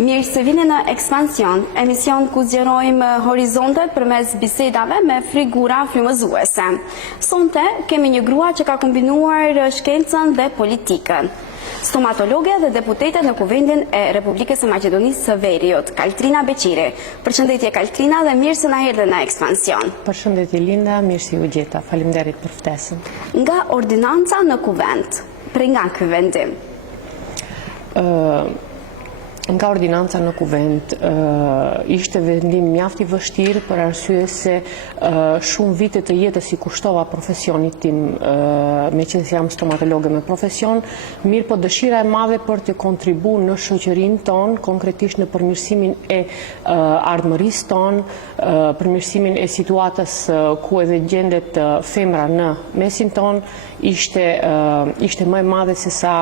Mirë se vini në Ekspansion, emision ku zgjerojmë horizontet përmes bisedave me figura frymëzuese. Sonte kemi një grua që ka kombinuar shkencën dhe politikën. Stomatologe dhe deputete në Kuvendin e Republikës së Maqedonisë së Veriut, Kaltrina Beqiri. Përshëndetje Kaltrina dhe mirë se na erdhe në Ekspansion. Përshëndetje Linda, mirë si u gjeta. Faleminderit për ftesën. Nga ordinanca në Kuvend, prej nga ky vendim? Nga ordinanca në Kuvend ishte vendim mjaft i vështirë për arsye se shumë vite të jetës i kushtova profesionit tim, me që jam stomatologe me profesion, mirë po dëshira e madhe për të kontribu në shoqërinë tonë, konkretisht në përmirësimin e ardhmërisë tonë, përmirësimin e situatës ku edhe gjendet femra në mesin tonë, ishte më e madhe se sa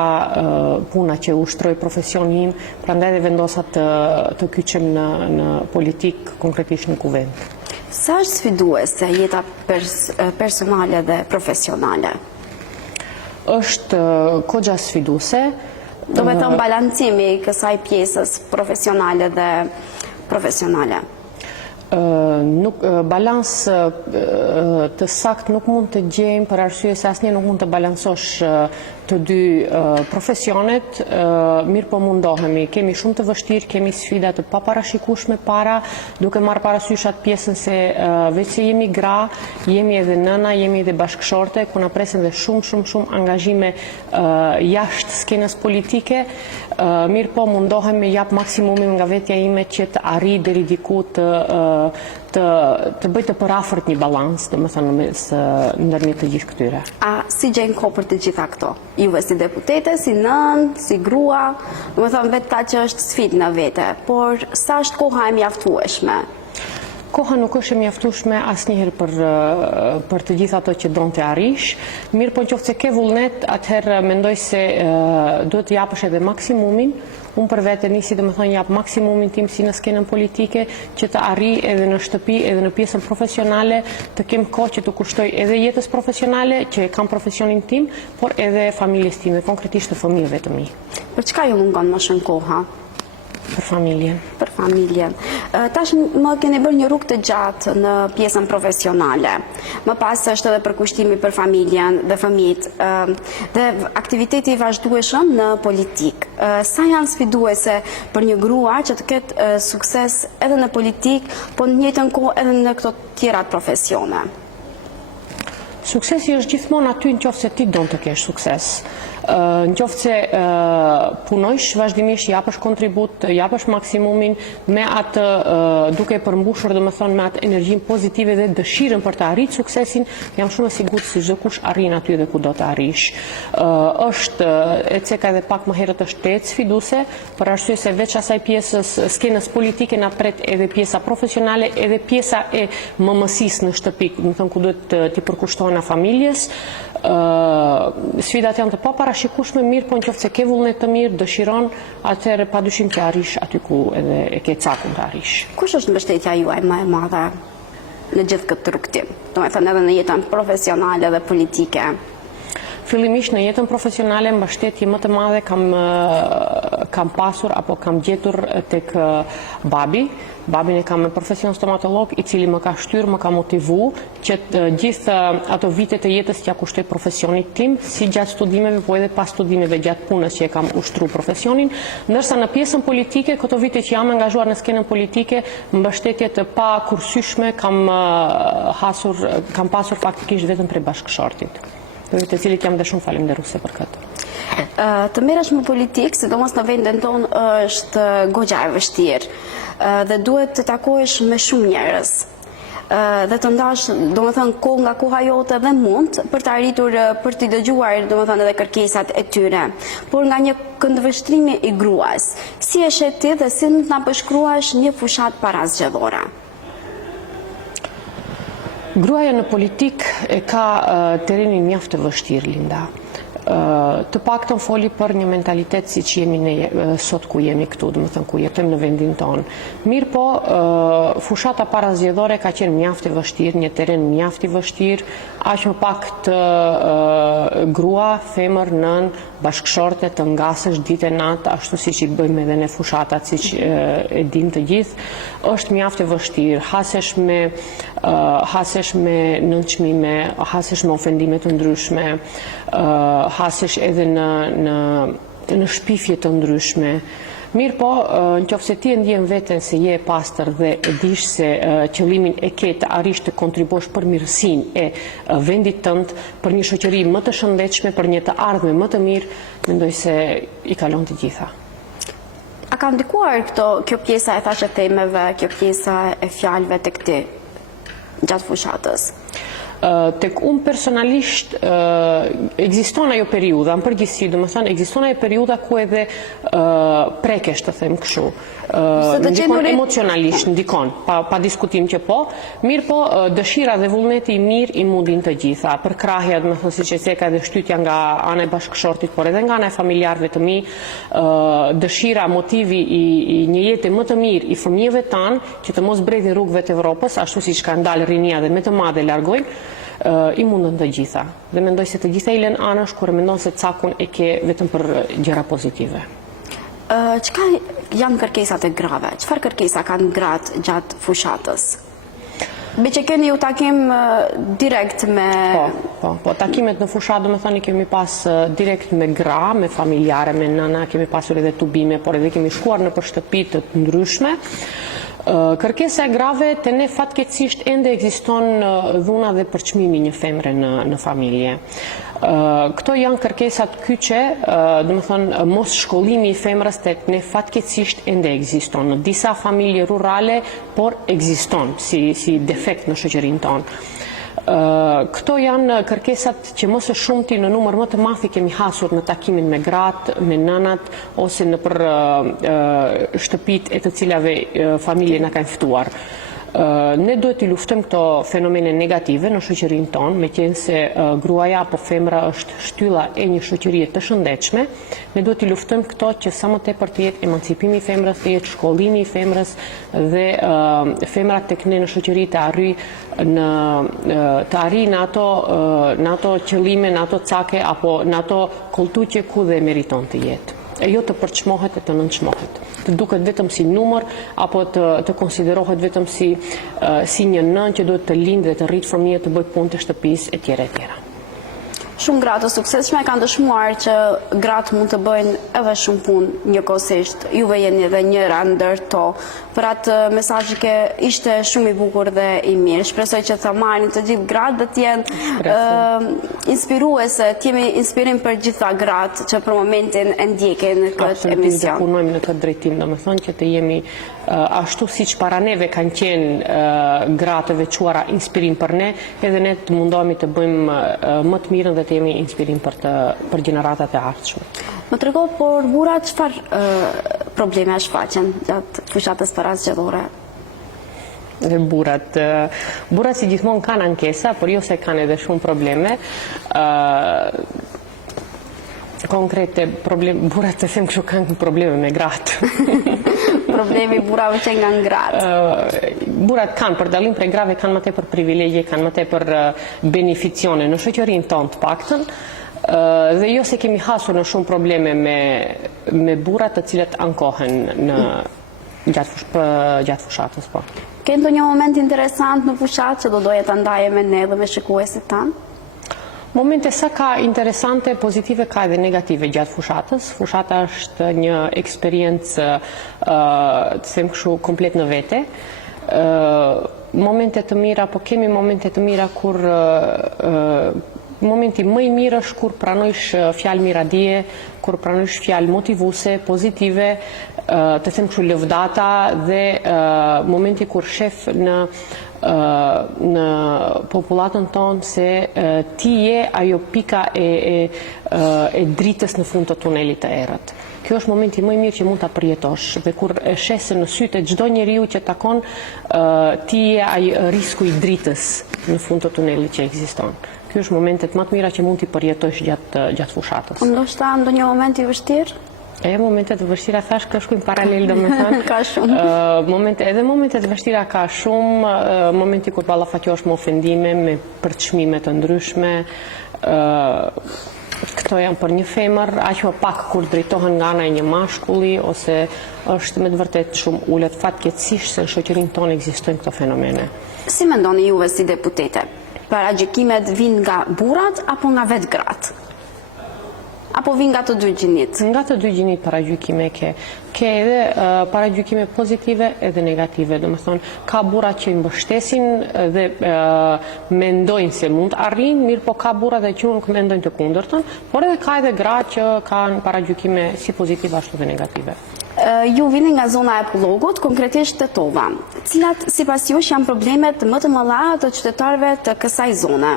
puna që ushtroi profesionin im, prandaj dhe vendosa të kyçem në politik, konkretisht në Kuvend. Sa është sfiduese jeta personale dhe profesionale? Është kogja sfiduese. Do me thënë balancimi i kësaj pjesës profesionale dhe profesionale. Balans të sakt nuk mund të gjejmë për arsye se asnjë nuk mund të balansosh të dy profesionet, mirë po mundohemi. Kemi shumë të vështirë, kemi sfida të paparashikueshme para, duke marrë parasysh atë pjesën se veç se jemi gra, jemi edhe nëna, jemi edhe bashkëshorte, ku na presin dhe shumë angazhime jashtë skenës politike. Mirë po mundohemi jap maksimumin nga vetja ime që të arri deri diku të bëj të përafërt një balans, domethënë ndërmjet të gjithë këtyre. A si gjen kohë për të gjitha këto? Juve si deputete, si nënë, si grua, domethënë vetë ta që është sfidë në vete, por sa është koha e mjaftueshme? Koha nuk është e mjaftueshme asnjëherë për të gjithë ato që don të arrish. Mirë po nëse ke vullnet, atëherë mendoj se duhet të japësh edhe maksimumin. Unë për vete nisi domethënë jap maksimumin tim si në skenën politike, që të arri edhe në shtëpi, edhe në pjesën profesionale, të kem kohë që të kushtoj edhe jetës profesionale, që kam profesionin tim, por edhe familjes time, konkretisht të fëmijëve të mi. Për çka ju mungon më shumë koha? Për familjen. Për familjen. Tash më keni bërë një rrugë të gjatë në pjesën profesionale. Më pas është edhe përkushtimi për familjen dhe fëmijët dhe aktiviteti i vazhdueshëm në politik. Sa janë sfiduese për një grua që të ketë sukses edhe në politik, po në njëjtën kohë edhe në këto tjerat profesione? Suksesi është gjithmonë aty nëse ti don të kesh sukses. Nëse punojsh vazhdimisht, japësh kontribut, japësh maksimumin me atë duke përmbushur domethënë me atë energjinë pozitive dhe dëshirën për të arritur suksesin, jam shumë e sigurt se çdo kush arrin aty dhe ku do të arrish. Është eceka edhe pak më herët është tetë sfiduese, për arsye se veç asaj pjesës skenës politike na pret edhe pjesa profesionale, edhe pjesa e mëmësisë në shtëpi, domethënë ku duhet të përkushtohen familjes. Sfidat janë të paparashikueshme, mirë po nëse ke vullnet të mirë, dëshiron, atëherë padyshim që arrish aty ku edhe e ke cakun të arrish. Kush është mbështetja juaj më e madhe në gjithë këtë rrugtim? Domethënë edhe në jetën profesionale dhe politike. Fillimisht në jetën profesionale mbështetje më të madhe kam pasur apo kam gjetur tek babi. Babin e kam me profesion stomatolog, i cili më ka shtyr, më ka motivu që gjithë ato vite të jetës që ja kushtoj profesionit tim, si gjatë studimeve, po edhe pas studimeve gjatë punës që e kam ushtru profesionin, ndërsa në pjesën politike, këto vite që jam angazhuar në skenën politike, mbështetje të pa kursyshme kam pasur faktikisht vetëm prej bashkëshortit, për të cilit jam dhe shumë falenderuese për këtë. Të merresh me politikë, sidomos në vendin tonë, është goxha e vështirë dhe duhet të takohesh me shumë njerëz dhe të ndash domethënë kohë nga koha jote dhe mund për të arritur për të dëgjuar domethënë edhe kërkesat e tyre. Por nga një këndvështrimi i gruas, si e shet ti dhe si mund të na përshkruash një fushat parazgjedhore? Gruaja në politik e ka terrenin mjaft të vështirë, Linda. të paktën foli për një mentalitet si që jemi ne sot ku jemi këtu, do të thënë ku jetojmë në vendin tonë. Mirë po, fushata parazgjedhore ka qenë mjaft e vështirë, një teren mjaft i vështirë, aq më pak të grua, femër, nën, bashkëshorte të ngasësh ditë e natë, ashtu siç i bëjmë edhe ne fushatat, siç e dim të gjithë, është mjaft e vështirë, hasesh me nënçmime, hasesh me ofendime të ndryshme, hasesh edhe në shpifje të ndryshme. Mirë po, në qoftë se ti e ndjen veten se je e pastër dhe e dish se qëllimin e ke të arrish të kontribuosh për mirësinë e vendit tënd, për një shoqëri më të shëndetshme, për një të ardhme më të mirë, mendoj se i kalon të gjitha. A ka ndikuar kjo pjesa e thashë themeve, kjo pjesa e fjalëve tek ti gjatë fushatës? Tek unë personalisht ekziston ajo periudha, në përgjithësi, domethënë ekziston ajo periudha ku edhe prekesh, të them kështu. Ndikon emocionalisht, ndikon, pa diskutim që po. Mirë po, dëshira dhe vullneti i mirë i mundin të gjitha. Për krahja, domethënë siç e theka edhe shtytja nga ana e bashkëshortit, por edhe nga ana e familjarëve të mi, dëshira, motivi i një jete më të mirë i fëmijëve tanë, që të mos bredhin rrugëve të Evropës, ashtu siç ka ndalë rinia dhe me të madhe largojnë, i mundën të gjitha. Dhe mendoj se të gjitha i lën anësh kur e mendon se cakun e ke vetëm për gjëra pozitive. Çka janë kërkesat e grave? Çfarë kërkesa kanë gratë gjatë fushatës? Me që keni ju takim direkt me... Po, takimet në fushatë, do me thani, kemi pas direkt me gra, me familjare, me nëna, kemi pasur edhe tubime, por edhe kemi shkuar në për shtëpi të ndryshme. Kërkesa e grave të ne fatkeqësisht ende ekziston dhuna dhe përçmimi një femre në familje. Këto janë kërkesat kyçe, do të thonë mos shkollimi i femrës tek ne fatkeqësisht ende ekziston në disa familje rurale, por ekziston si defekt në shoqërinë tonë. Këto janë kërkesat që më së shumti në numër më të madh kemi hasur në takimin me gratë, me nënat ose në për shtëpitë e të cilave familje na kanë ftuar. Ne duhet të luftojmë këto fenomene negative në shoqërinë tonë, meqense gruaja apo femra është shtylla e një shoqërie të shëndetshme. Ne duhet të luftojmë këto që sa më tepër të jetë emancipimi i femrës, të jetë shkollimi i femrës dhe femrat tek ne në shoqëri të arrijë në ato qëllime, në ato cake apo në ato kulturë ku dhe meriton të jetë. E jo të përçmohet e të nënçmohet, të duket vetëm si numër apo të konsiderohet vetëm si një nën që duhet të lindë dhe të rritë fëmijë, të bëjë punë të shtëpisë e tjera e tjera. Shumë gratë të suksesshme kanë dëshmuar që gratë mund të bëjnë edhe shumë punë njëkohësisht. Juve jeni edhe njëra ndër to. Për atë mesazh që ishte shumë i bukur dhe i mirë. Shpresoj që të marrin të gjithë gratë dhe të jenë inspiruese, të jemi inspirim për gjitha gratë që për momentin e ndjekin në këtë emision. Absolutisht, punojmë në këtë drejtim, domethënë që të jemi ashtu siç para neve kanë qenë gratë e veçuara inspirim për ne, edhe ne të mundohemi të bëjmë më të mirën dhe të jemi inspirim për gjeneratat e ardhshme. Më trego, por burrat çfarë probleme shfaqen gjatë fushatës parazgjedhore? Burrat si gjithmonë kanë ankesa, por jo se kanë edhe shumë probleme. Konkrete burrat të them kështu kanë probleme me gratë. Problemi burrave që nga gratë. Burrat kanë, për dallim prej grave, kanë më tepër privilegje, kanë më tepër beneficione në shoqërinë tonë të paktën. Dhe jo se kemi hasur në shumë probleme me burrat të cilët ankohen gjatë fushatës, po. Ke ndonjë moment interesant në fushatë që do doje ta ndaje me ne dhe me shikuesit tanë? Momente sa ka interesante, pozitive, ka edhe negative gjatë fushatës. Fushata është një eksperiencë, të them kështu, komplet në vete. Momente të mira, po kemi momente të mira kur momenti më i mirë është kur pranojsh fjalë miradije, kur pranojsh fjalë motivuese, pozitive, të them kështu lëvdata dhe momenti kur shef në popullatën tonë se ti je ajo pika e dritës në fund të tunelit të errët. Kjo është momenti më i mirë që mund ta përjetosh dhe kur e shesë në sytë e çdo njeriu që takon, ti je ai risku i dritës në fund të tunelit që ekziston. Ky është momentet më të mira që mund t'i përjetosh gjatë fushatës. Ndoshta ndonjë moment i vështirë? Momentet të vështira thash ka shkojnë paralel domethënë. Ka shumë. Momentet vështira ka shumë, momenti kur ballafaqohesh me ofendime, me përçmime të ndryshme. Këto janë për një femër, aq më pak kur drejtohen nga ana e një mashkulli ose është me të vërtetë shumë ulët fatkeqësisht se në shoqërinë tonë ekzistojnë këto fenomene. Si mendoni juve si deputete? Paragjykimet vijnë nga burrat apo nga vetë gratë? Apo vijnë nga të dy gjinit? Nga të dy gjinit paragjykime ke edhe paragjykime pozitive edhe negative. Domethënë, ka burra që i mbështesin dhe mendojnë se mund të arrijnë, mirë po ka burra dhe që nuk mendojnë të kundërtën, por edhe ka edhe gra që kanë paragjykime si pozitive ashtu dhe negative. Ju vini nga zona e Pullogut, konkretisht Tetova. Cilat sipas jush janë problemet më të mëdha të qytetarëve të kësaj zone?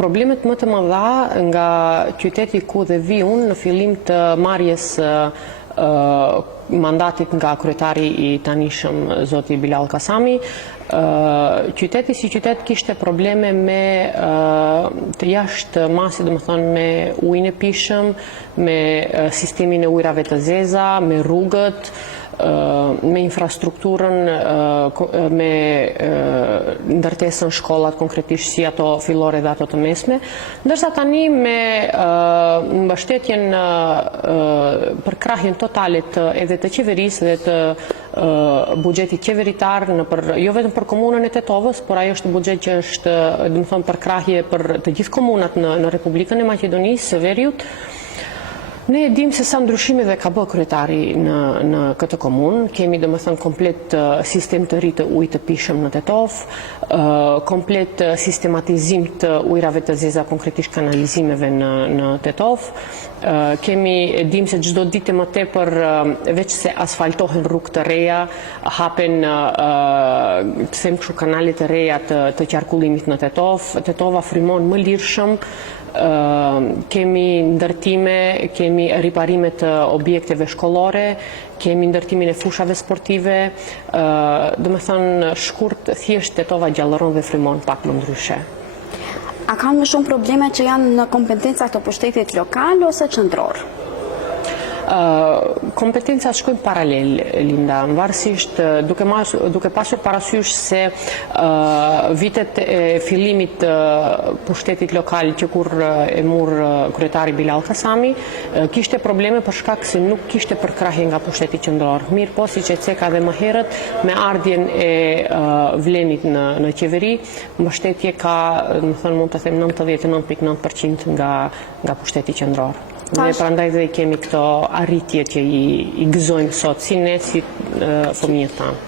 Problemet më të mëdha nga qyteti ku dhe vi unë në fillim të marrjes mandatit nga kryetari i tanishëm zoti Bilal Kasami, qyteti si qytet kishte probleme me të jashtë masi, domethënë me ujin e pishëm, me sistemin e ujrave të zeza, me rrugët, me infrastrukturën, me ndërtesën shkollat konkretisht si ato fillore dhe ato të mesme, ndërsa tani me mbështetjen për krahjen totalet edhe të qeverisë dhe të buxhetit qeveritar jo vetëm për komunën e Tetovës, por ajo është buxhet që është, domethënë, për krahje për të gjithë komunat në Republikën e Maqedonisë së Veriut. Ne e dim se sa ndryshime dhe ka bërë kryetari në këtë komunë. Kemi domethënë komplet sistem të ri të ujit të pishëm në Tetovë, komplet sistematizim të ujrave të zeza, konkretisht kanalizimeve në Tetovë. E dim se çdo ditë më tepër veç se asfaltohen rrugë të reja, hapen të them kështu kanale të reja të qarkullimit në Tetovë. Tetova frymon më lirshëm. Kemi ndërtime, kemi riparime të objekteve shkollore, kemi ndërtimin e fushave sportive, domethënë shkurt thjesht Tetova gjallëron dhe frymon pak më ndryshe. A kanë më shumë probleme që janë në kompetencat të pushtetit lokal ose qendror? Kompetencat shkojnë paralel, Linda, varësisht duke pasur parasysh se vitet e fillimit pushtetit lokal që kur e mur kryetari Bilal Kasami, kishte probleme për shkak se nuk kishte përkrahje nga pushteti qendror. Mirë po, siç e ceka dhe më herët, me ardhjen e Vlenit në qeveri, mbështetje ka, mund të them 99.9% nga pushteti qendror. Ne prandaj dhe kemi këto arritje që i gëzojmë sot, si ne, si fëmijët tanë.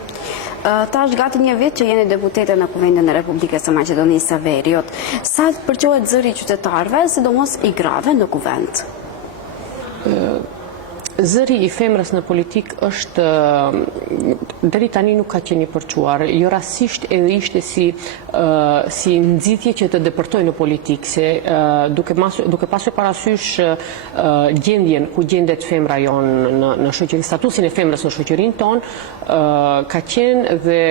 Tash gati një vit që jeni deputete në Kuvendin e Republikës së Maqedonisë së Veriut. Sa përqohet zëri i qytetarëve, sidomos i grave në kuvend? Zëri i femrës në politik është, deri tani nuk ka qenë i përquar, jo rastësisht edhe ishte si nxitje që të depërtoj në politikë, se duke pasur parasysh gjendjen ku gjendet femra jonë në shoqëri, statusin e femrës në shoqërinë tonë, ka qenë dhe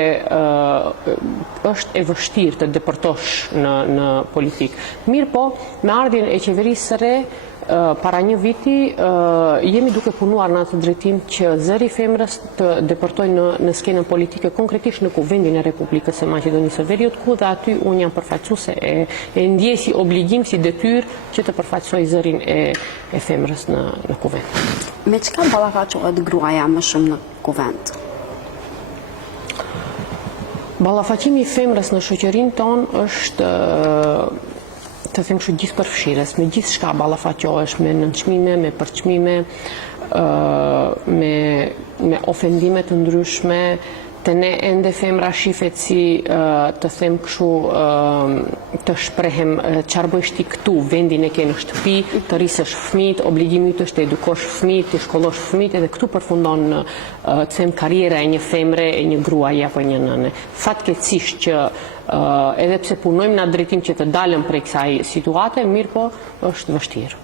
është e vështirë të depërtosh në politikë. Mirë po, me ardhjen e qeverisë së re, para një viti jemi duke punuar në atë drejtim që zëri i femrës të depërtojnë në skenën politike, konkretisht në Kuvendin e Republikës së Maqedonisë së Veriut, ku dhe aty unë jam përfaqësuese e ndjej si obligim, si detyrë që të përfaqësoj zërin e femrës në kuvend. Me çka ballafaqohet gruaja më shumë në kuvend? Ballafaqimi i femrës në shoqërinë tonë është të them kështu gjithë përfshirës, me gjithë shka ballafaqohesh, me nënçmime, me përçmime, me ofendime të ndryshme, të ne ende femra shifet si të them kështu të shprehem çfarë bësh ti këtu, vendin e ke në shtëpi, të rrisësh fëmijët, obligimi yt është të edukosh fëmijët, të shkollosh fëmijët, edhe këtu përfundon të them karriera e një femre, e një gruaje apo një nëne. Fatkeqësisht që edhe pse punojmë në atë drejtim që të dalëm prej kësaj situate, mirë po është vështirë.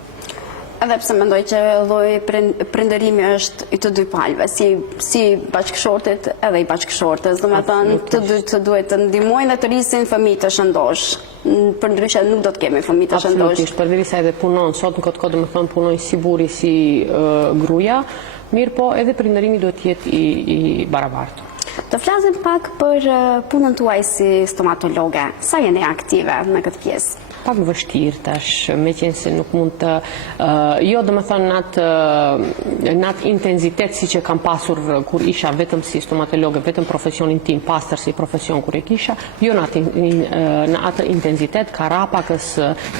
Edhe pse mendoj që lloji prindërimi është i të dy palëve, si bashkëshortit edhe i bashkëshortës. Domethënë, të dy të duhet të ndihmojnë dhe të rrisin fëmijë të shëndosh. Përndryshe nuk do të kemi fëmijë të shëndosh. Absolutisht, përderisa edhe punon sot në këtë kohë, domethënë punoj si burri si gruaja, mirë po edhe prindërimi duhet të jetë i barabartë. Të flasim pak për punën tuaj si stomatologe. Sa jeni aktive në këtë pjesë? Pak vështirë tash, me qenë se nuk mund të, jo dhe më thënë në atë intenzitet si që kam pasur kur isha vetëm si stomatologe, vetëm profesionin tim, pastër si profesion kur e kisha, jo në atë intenzitet, ka rapakës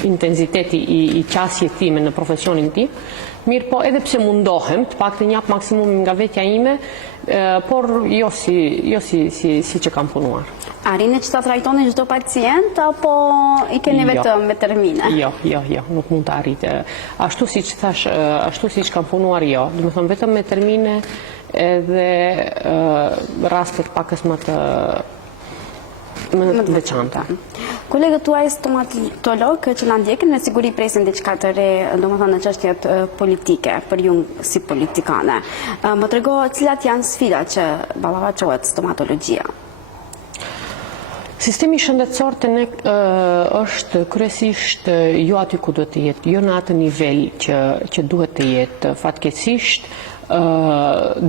intenziteti i qasje time në profesionin tim, mirë po edhe pse mundohem, të pak të njap maksimum nga vetja ime, por jo si që kam punuar. Arrini që ta trajtoni çdo pacient, apo i keni vetëm me termine? Jo, nuk mund të arritë. Ashtu si që thash, ashtu si që kam punuar, jo. Dhe me thëmë vetëm me termine edhe rastet pakës më të veçanta. Kolegët tuaj stomatolog që na ndjekin me siguri presin diçka të re, domethënë në çështjet politike, për ju si politikane. Më trego cilat janë sfidat që ballafaqohet stomatologjia? Sistemi shëndetësor të ne është kryesisht jo aty ku duhet të jetë, jo në atë nivel që duhet të jetë. Fatkeqësisht,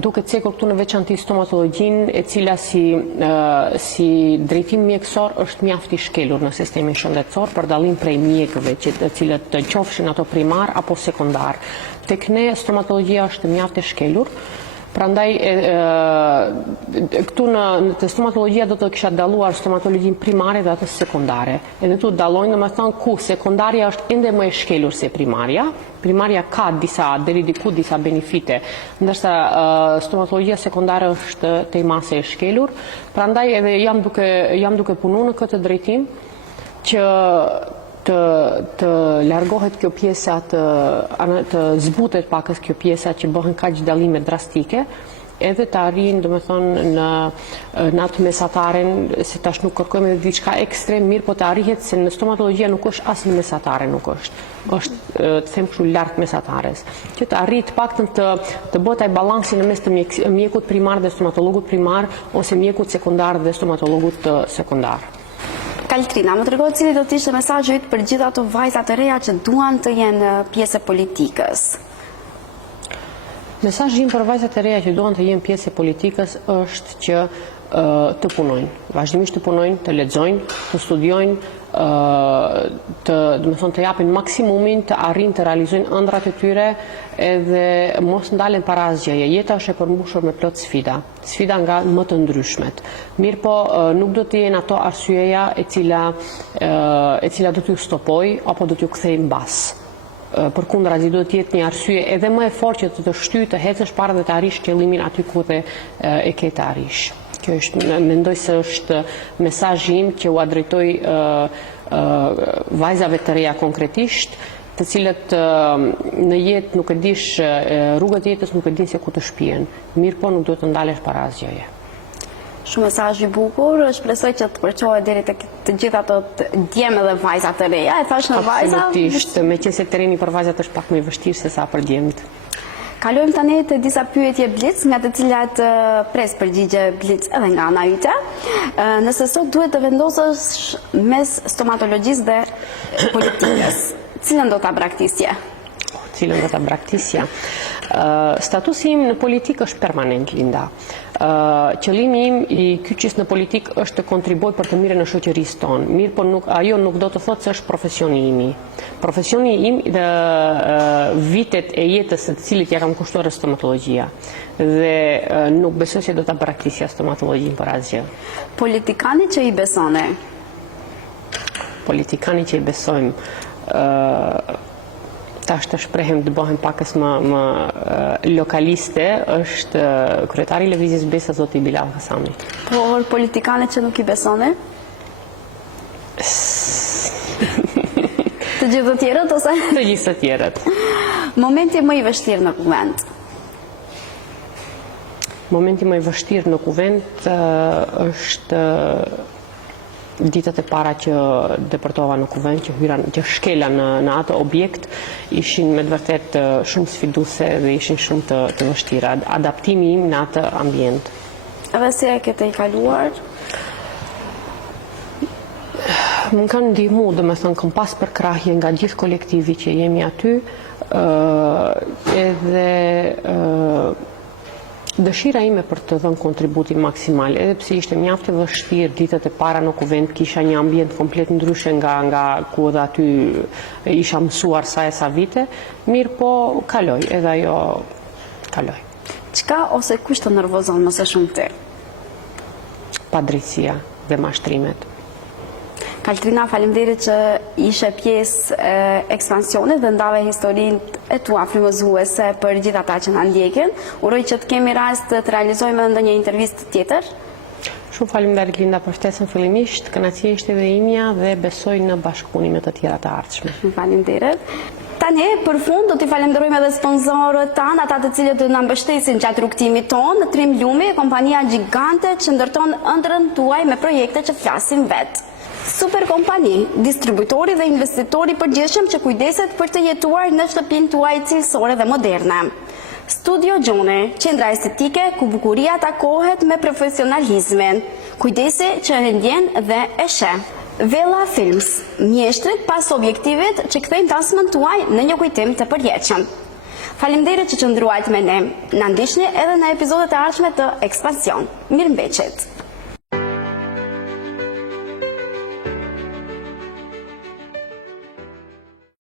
duke cekur këtu në veçanti stomatologjin, e cila si drejtim mjekësor është mjaft i shkelur në sistemin shëndetësor për dallim prej mjekëve, të cilët të qofshin ato primar apo sekondar. Tek ne stomatologjia është mjaft e shkelur. Prandaj, këtu në stomatologjia do të kisha dalluar stomatologjin primare dhe atës sekundare. Edhe tu dallojnë, në më thonë, ku sekundarja është ende më e shkelur se primarja. Primarja ka deri diku disa benefite, ndërsa stomatologjia sekundare është tej mase e shkelur. Prandaj, edhe jam duke punu në këtë drejtim, që të largohet kjo pjesa, të zbutet pakës kjo pjesa që bëhen kaq dallime drastike, edhe të arrijnë, domethënë, në atë mesataren, se tash nuk kërkojmë edhe diçka ekstrem, mirë, po të arrihet se në stomatologjia nuk është as në mesatare, nuk është. Është, të them kështu, lart mesatares. Që të arrit paktën të bëhet ai balansi në mes të mjekut primar dhe stomatologut primar, ose mjekut sekundar dhe stomatologut sekundar. Kaltrina, më tregohet cili do të ishte mesazhi yt për gjithë ato vajza të reja që duan të jenë pjesë e politikës? Mesazhi im për vajzat e reja që duan të jenë pjesë e politikës është që të punojnë, vazhdimisht të punojnë, të lexojnë, të studiojnë, të japin maksimumin, të arrijnë të realizojnë ëndrat e tyre edhe mos ndalen para asgjëje. Jeta është e përmbushur me plot sfida nga më të ndryshmet. Mirë po, nuk do të jenë ato arsyeja e cila do t'ju stopoj apo do t'ju kthej mbas. Përkundrazi do të jetë një arsye edhe më e fortë që të shtyj të hecësh para dhe të arrish qëllimin aty ku e ke të arrish. Kjo është, mendoj se është mesazhi im që u drejtoj vajzave të reja konkretisht, të cilët në jetë nuk e dish, rrugët e jetës nuk e din se ku të shpihen. Mirë po nuk do të ndalesh para asgjëje. Shumë mesazh i bukur, shpresoj që të përqohet deri tek të gjitha ato djemë dhe vajza të reja. E thash në vajza. Absolutisht, meqense tereni për vajzat është pak më i vështirë se sa për djemtë. Kalojmë tani te disa pyetje blic, nga të cilat pres përgjigje blic edhe nga ana yte. Nëse sot duhet të vendosësh mes stomatologjisë dhe politikës, cilën do ta braktisje? Cilën do ta braktisja? Statusi im në politikë është permanent, Linda. Qëllimi im i kyçis në politikë është të kontribuoj për të mirën e shoqërisë tonë. Mirë, po ajo nuk do të thotë se është profesioni im. Profesioni im dhe vitet e jetës të cilit ja kam kushtuar stomatologjia. Dhe nuk besoj se do ta braktisja stomatologjin për asgjë. Politikani që i besoni? Politikani që i besojmë, tash të shprehem të bëhem pakës më lokaliste, është kryetari i Lëvizjes Besa, zoti Bilal Hasani. Por politikanet që nuk i besoni? Të gjithë të tjerët ose? Të gjithë të tjerët. Momenti më i vështirë në kuvent? Momenti më i vështirë në kuvent është ditët e para që deportova në kuvent, që shkela në atë objekt, ishin me të vërtet shumë sfiduese dhe ishin shumë të vështira. Adaptimi im në atë ambient. Edhe si e kete i kaluar? Më kanë ndihmu, domethënë kam pas përkrahje nga gjithë kolektivi që jemi aty, edhe dëshira ime për të dhënë kontributin maksimal, edhe pse ishte mjaft e vështirë ditët e para në kuvent, kisha një ambient komplet ndryshe nga ku edhe aty isha mësuar sa vite, mirë po kaloj, edhe ajo kaloj. Çka ose kush të nervozon më së shumti? Padrejtësia dhe mashtrimet. Kaltrina, faleminderit që ishe pjesë e ekspansionit dhe ndave historinë e tua frymëzuese për gjithë ata që na ndjekin. Uroj që të kemi rast të realizojmë edhe ndonjë intervistë tjetër. Shumë faleminderit Linda për ftesën fillimisht, kënaqësia ishte edhe imja dhe besoj në bashkëpunime të tjera të ardhshme. Faleminderit. Tani, për fund, do t'i falenderojmë edhe sponsorët tanë, ata të cilët do na mbështesin gjatë rrugtimit tonë, Trim Lumi, kompania gjigante që ndërton ëndrrën tuaj me projekte që flasin vetë. Super kompani, distributori dhe investitori përgjithshëm që kujdeset për të jetuar në shtëpinë tuaj cilësore dhe moderne. Studio Gjone, qendra estetike ku bukuria takohet me profesionalizmin. Kujdesi që e ndjen dhe e sheh. Vella Films, mjeshtrit pas objektivit që kthejnë tasmën tuaj në një kujtim të përjetshëm. Faleminderit që qëndruat me ne. Na ndiqni edhe në episodet e ardhshme të Ekspansion. Mirëmbëjtje.